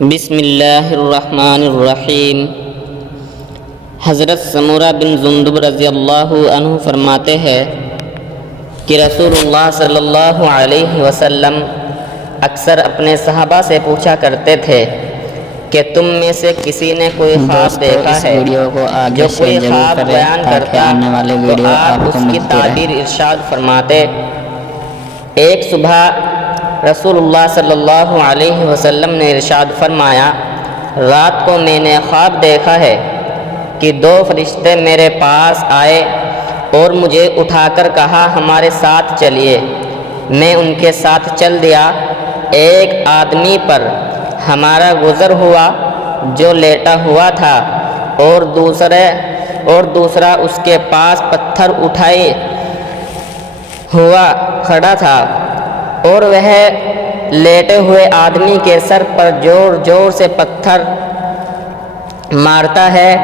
بسم اللہ الرحمن الرحیم۔ حضرت سمورہ بن جندب رضی اللہ عنہ فرماتے ہیں کہ رسول اللہ صلی اللہ علیہ وسلم اکثر اپنے صحابہ سے پوچھا کرتے تھے کہ تم میں سے کسی نے کوئی خواب دیکھا ہے؟ جو کوئی خواب بیان کرتا تو آپ اس کی تعبیر ارشاد فرماتے۔ ایک صبح رسول اللہ صلی اللہ علیہ وسلم نے ارشاد فرمایا، رات کو میں نے خواب دیکھا ہے کہ دو فرشتے میرے پاس آئے اور مجھے اٹھا کر کہا ہمارے ساتھ چلیے۔ میں ان کے ساتھ چل دیا۔ ایک آدمی پر ہمارا گزر ہوا جو لیٹا ہوا تھا اور دوسرا اس کے پاس پتھر اٹھائے ہوا کھڑا تھا، اور وہ لیٹے ہوئے آدمی کے سر پر زور زور سے پتھر مارتا ہے،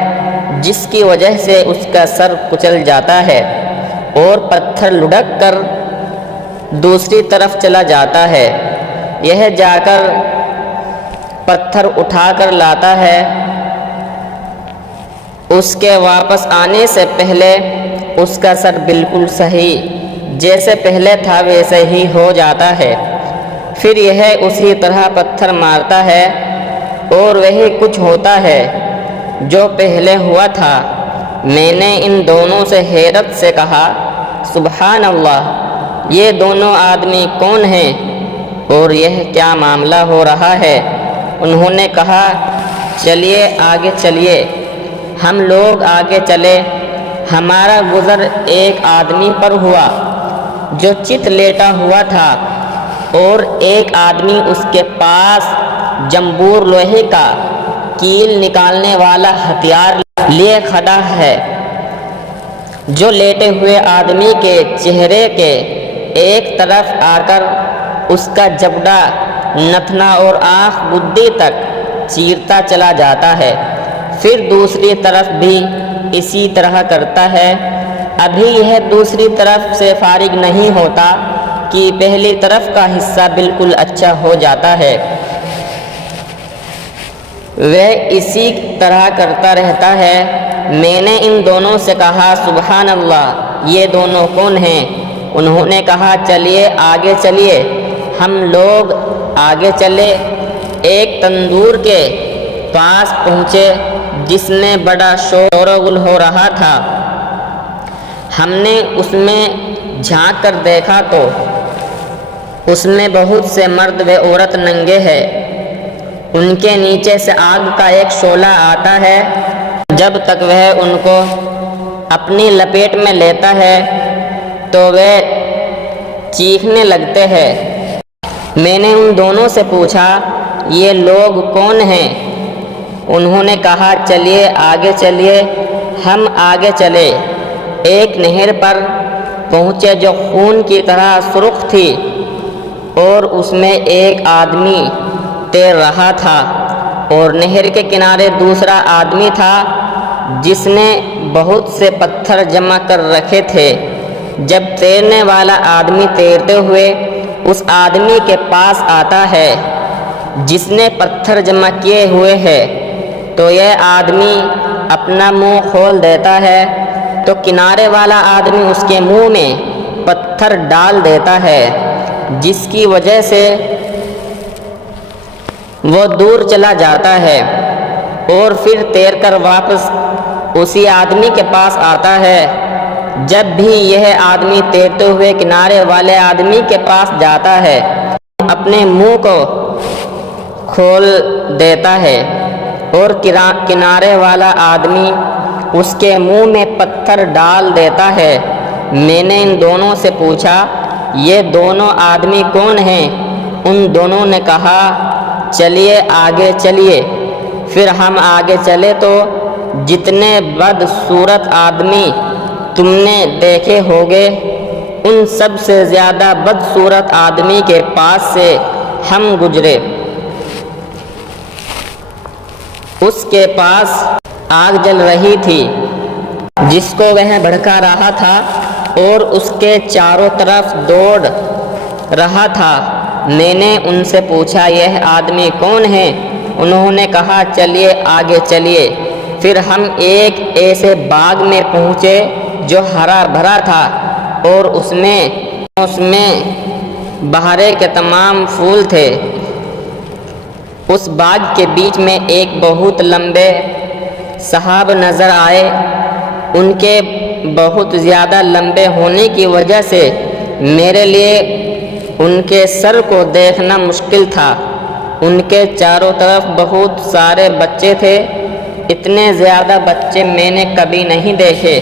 جس کی وجہ سے اس کا سر کچل جاتا ہے اور پتھر لڑک کر دوسری طرف چلا جاتا ہے۔ یہ جا کر پتھر اٹھا کر لاتا ہے۔ اس کے واپس آنے سے پہلے اس کا سر بالکل صحیح جیسے پہلے تھا ویسے ہی ہو جاتا ہے۔ پھر یہ اسی طرح پتھر مارتا ہے اور وہی کچھ ہوتا ہے جو پہلے ہوا تھا۔ میں نے ان دونوں سے حیرت سے کہا، سبحان اللہ، یہ دونوں آدمی کون ہیں اور یہ کیا معاملہ ہو رہا ہے؟ انہوں نے کہا، چلیے آگے چلیے۔ ہم لوگ آگے چلے۔ ہمارا گزر ایک آدمی پر ہوا جو چت لیٹا ہوا تھا، اور ایک آدمی اس کے پاس جمبور لوہے کا کیل نکالنے والا ہتھیار لیے کھڑا ہے۔ جو لیٹے ہوئے آدمی کے چہرے کے ایک طرف آ کر اس کا جبڑا، نتنا اور آنکھ گدی تک چیرتا چلا جاتا ہے، پھر دوسری طرف بھی اسی طرح کرتا ہے۔ ابھی یہ دوسری طرف سے فارغ نہیں ہوتا کہ پہلی طرف کا حصہ بالکل اچھا ہو جاتا ہے۔ وہ اسی طرح کرتا رہتا ہے۔ میں نے ان دونوں سے کہا، سبحان اللہ، یہ دونوں کون ہیں؟ انہوں نے کہا، چلیے آگے چلیے۔ ہم لوگ آگے چلے۔ ایک تندور کے پاس پہنچے جس میں بڑا شور و غل ہو رہا تھا۔ ہم نے اس میں جھانک کر دیکھا تو اس میں بہت سے مرد و عورت ننگے ہیں۔ ان کے نیچے سے آگ کا ایک شعلہ آتا ہے۔ جب تک وہ ان کو اپنی لپیٹ میں لیتا ہے تو وہ چیخنے لگتے ہیں۔ میں نے ان دونوں سے پوچھا، یہ لوگ کون ہیں؟ انہوں نے کہا، چلیے آگے چلیے۔ ہم آگے چلے۔ ایک نہر پر پہنچے جو خون کی طرح سرخ تھی، اور اس میں ایک آدمی تیر رہا تھا، اور نہر کے کنارے دوسرا آدمی تھا جس نے بہت سے پتھر جمع کر رکھے تھے۔ جب تیرنے والا آدمی تیرتے ہوئے اس آدمی کے پاس آتا ہے جس نے پتھر جمع کیے ہوئے ہیں، تو یہ آدمی اپنا منہ کھول دیتا ہے، تو کنارے والا آدمی اس کے منہ میں پتھر ڈال دیتا ہے، جس کی وجہ سے وہ دور چلا جاتا ہے، اور پھر تیر کر واپس اسی آدمی کے پاس آتا ہے۔ جب بھی یہ آدمی تیرتے ہوئے کنارے والے آدمی کے پاس جاتا ہے، اپنے منہ کو کھول دیتا ہے، اور کنارے والا آدمی اس کے منہ میں پتھر ڈال دیتا ہے۔ میں نے ان دونوں سے پوچھا، یہ دونوں آدمی کون ہیں؟ ان دونوں نے کہا، چلیے آگے چلیے۔ پھر ہم آگے چلے تو جتنے بدصورت آدمی تم نے دیکھے ہوگے، ان سب سے زیادہ بدصورت آدمی کے پاس سے ہم گزرے۔ اس کے پاس آگ جل رہی تھی جس کو وہ بھڑکا رہا تھا، اور اس کے چاروں طرف دوڑ رہا تھا۔ میں نے ان سے پوچھا، یہ آدمی کون ہے؟ انہوں نے کہا چلیے آگے چلیے۔ پھر ہم ایک ایسے باغ میں پہنچے جو ہرا بھرا تھا اور اس میں بہارے کے تمام پھول تھے۔ اس باغ کے بیچ میں ایک بہت لمبے صحاب نظر آئے۔ ان کے بہت زیادہ لمبے ہونے کی وجہ سے میرے لیے ان کے سر کو دیکھنا مشکل تھا۔ ان کے چاروں طرف بہت سارے بچے تھے۔ اتنے زیادہ بچے میں نے کبھی نہیں دیکھے۔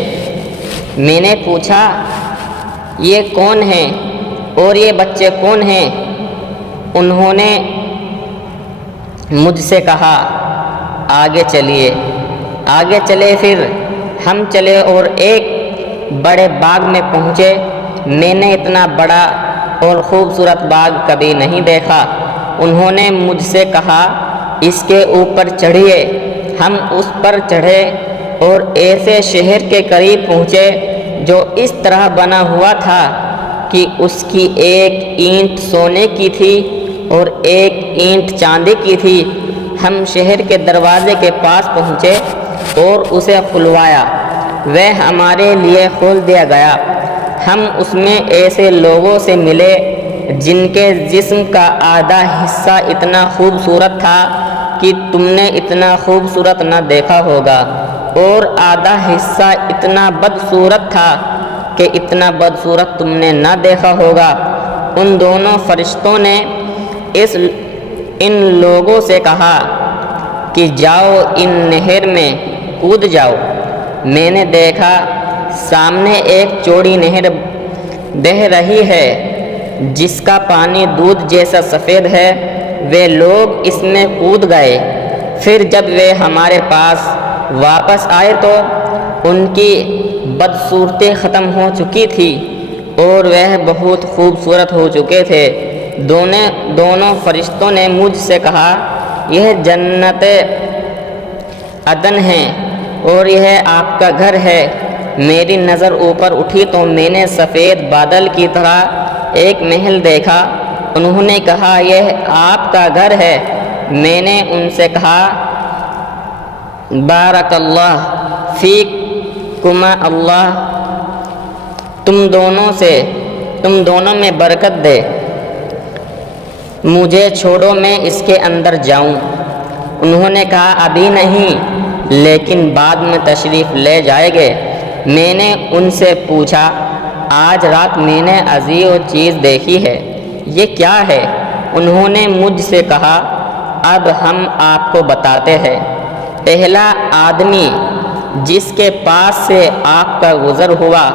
میں نے پوچھا یہ کون ہیں اور یہ بچے کون ہیں؟ انہوں نے مجھ سے کہا آگے چلیے۔ آگے چلے، پھر ہم چلے اور ایک بڑے باغ میں پہنچے۔ میں نے اتنا بڑا اور خوبصورت باغ کبھی نہیں دیکھا۔ انہوں نے مجھ سے کہا اس کے اوپر چڑھیے۔ ہم اس پر چڑھے اور ایسے شہر کے قریب پہنچے جو اس طرح بنا ہوا تھا کہ اس کی ایک اینٹ سونے کی تھی اور ایک اینٹ چاندی کی تھی۔ ہم شہر کے دروازے کے پاس پہنچے اور اسے کھلوایا۔ وہ ہمارے لیے کھول دیا گیا۔ ہم اس میں ایسے لوگوں سے ملے جن کے جسم کا آدھا حصہ اتنا خوبصورت تھا کہ تم نے اتنا خوبصورت نہ دیکھا ہوگا، اور آدھا حصہ اتنا بدصورت تھا کہ اتنا بدصورت تم نے نہ دیکھا ہوگا۔ ان دونوں فرشتوں نے ان لوگوں سے کہا کہ جاؤ ان نہر میں کود جاؤ۔ میں نے دیکھا سامنے ایک چوڑی نہر بہہ رہی ہے جس کا پانی دودھ جیسا سفید ہے۔ وہ لوگ اس میں کود گئے۔ پھر جب وہ ہمارے پاس واپس آئے تو ان کی بدصورتی ختم ہو چکی تھی اور وہ بہت خوبصورت ہو چکے تھے۔ دونوں فرشتوں نے مجھ سے کہا یہ جنت عدن ہے اور یہ آپ کا گھر ہے۔ میری نظر اوپر اٹھی تو میں نے سفید بادل کی طرح ایک محل دیکھا۔ انہوں نے کہا یہ آپ کا گھر ہے۔ میں نے ان سے کہا بارک اللہ فیکما، اللہ تم دونوں میں برکت دے۔ مجھے چھوڑو میں اس کے اندر جاؤں۔ انہوں نے کہا ابھی نہیں، لیکن بعد میں تشریف لے جائیں گے۔ میں نے ان سے پوچھا آج رات میں نے عجیب چیز دیکھی ہے، یہ کیا ہے؟ انہوں نے مجھ سے کہا اب ہم آپ کو بتاتے ہیں۔ پہلا آدمی جس کے پاس سے آپ کا گزر ہوا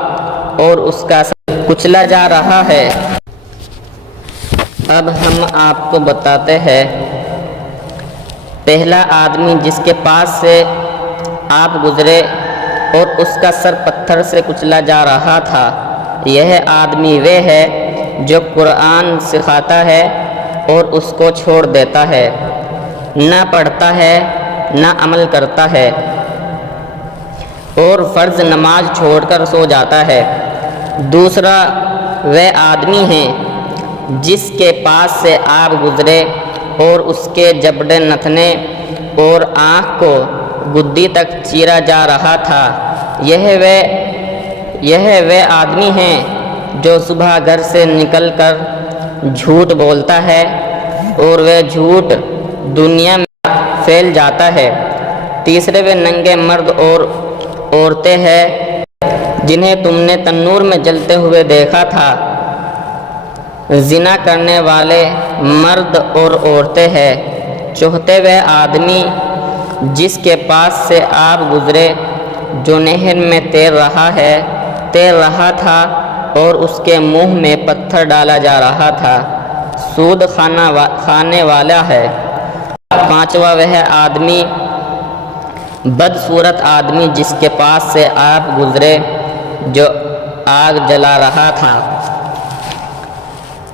اور اس کا سر کچلا جا رہا ہے، اب ہم آپ کو بتاتے ہیں۔ پہلا آدمی جس کے پاس سے آپ گزرے اور اس کا سر پتھر سے کچلا جا رہا تھا، یہ آدمی وہ ہے جو قرآن سکھاتا ہے اور اس کو چھوڑ دیتا ہے، نہ پڑھتا ہے نہ عمل کرتا ہے، اور فرض نماز چھوڑ کر سو جاتا ہے۔ دوسرا وہ آدمی ہے جس کے پاس سے آپ گزرے اور اس کے جبڑے نتنے اور آنکھ کو گدی تک چیرا جا رہا تھا، یہ وہ آدمی ہیں جو صبح گھر سے نکل کر جھوٹ بولتا ہے اور وہ جھوٹ دنیا میں پھیل جاتا ہے۔ تیسرے وہ ننگے مرد اور عورتیں ہیں جنہیں تم نے تنور میں جلتے ہوئے دیکھا تھا۔ زنا کرنے والے مرد اور عورتیں ہیں۔ چوتھے وہ آدمی جس کے پاس سے آپ گزرے جو نہر میں تیر رہا تھا اور اس کے منہ میں پتھر ڈالا جا رہا تھا، سود کھانے والا ہے۔ پانچواں وہ آدمی بدصورت آدمی جس کے پاس سے آپ گزرے جو آگ جلا رہا تھا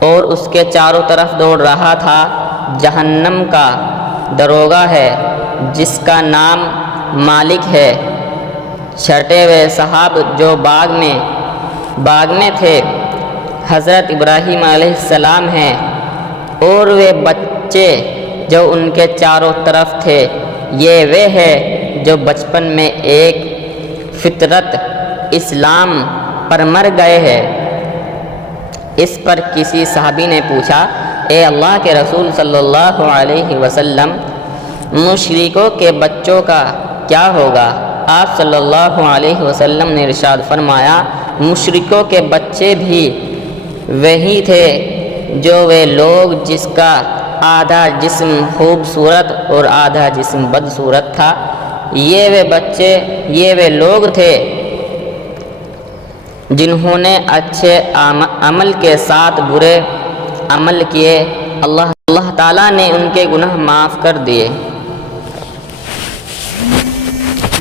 اور اس کے چاروں طرف دوڑ رہا تھا۔ جہنم کا داروغہ ہے جس کا نام مالک ہے۔ چھٹے ہوئے صحاب جو باغ میں تھے حضرت ابراہیم علیہ السلام ہیں، اور وہ بچے جو ان کے چاروں طرف تھے، یہ وہ ہے جو بچپن میں ایک فطرت اسلام پر مر گئے ہیں۔ اس پر کسی صحابی نے پوچھا، اے اللہ کے رسول صلی اللہ علیہ وسلم، مشرکوں کے بچوں کا کیا ہوگا؟ آپ صلی اللہ علیہ وسلم نے ارشاد فرمایا، مشرکوں کے بچے بھی وہی تھے جو وہ لوگ جس کا آدھا جسم خوبصورت اور آدھا جسم بدصورت تھا۔ یہ وہ لوگ تھے جنہوں نے اچھے عمل کے ساتھ برے عمل کیے، اللہ تعالیٰ نے ان کے گناہ معاف کر دیے۔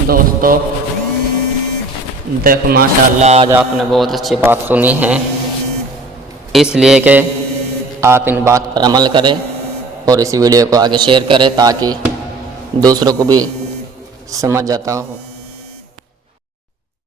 دوستو دیکھو ماشاءاللہ آج آپ نے بہت اچھی بات سنی ہے، اس لیے کہ آپ ان بات پر عمل کریں اور اسی ویڈیو کو آگے شیئر کریں تاکہ دوسروں کو بھی سمجھ جاتا ہو۔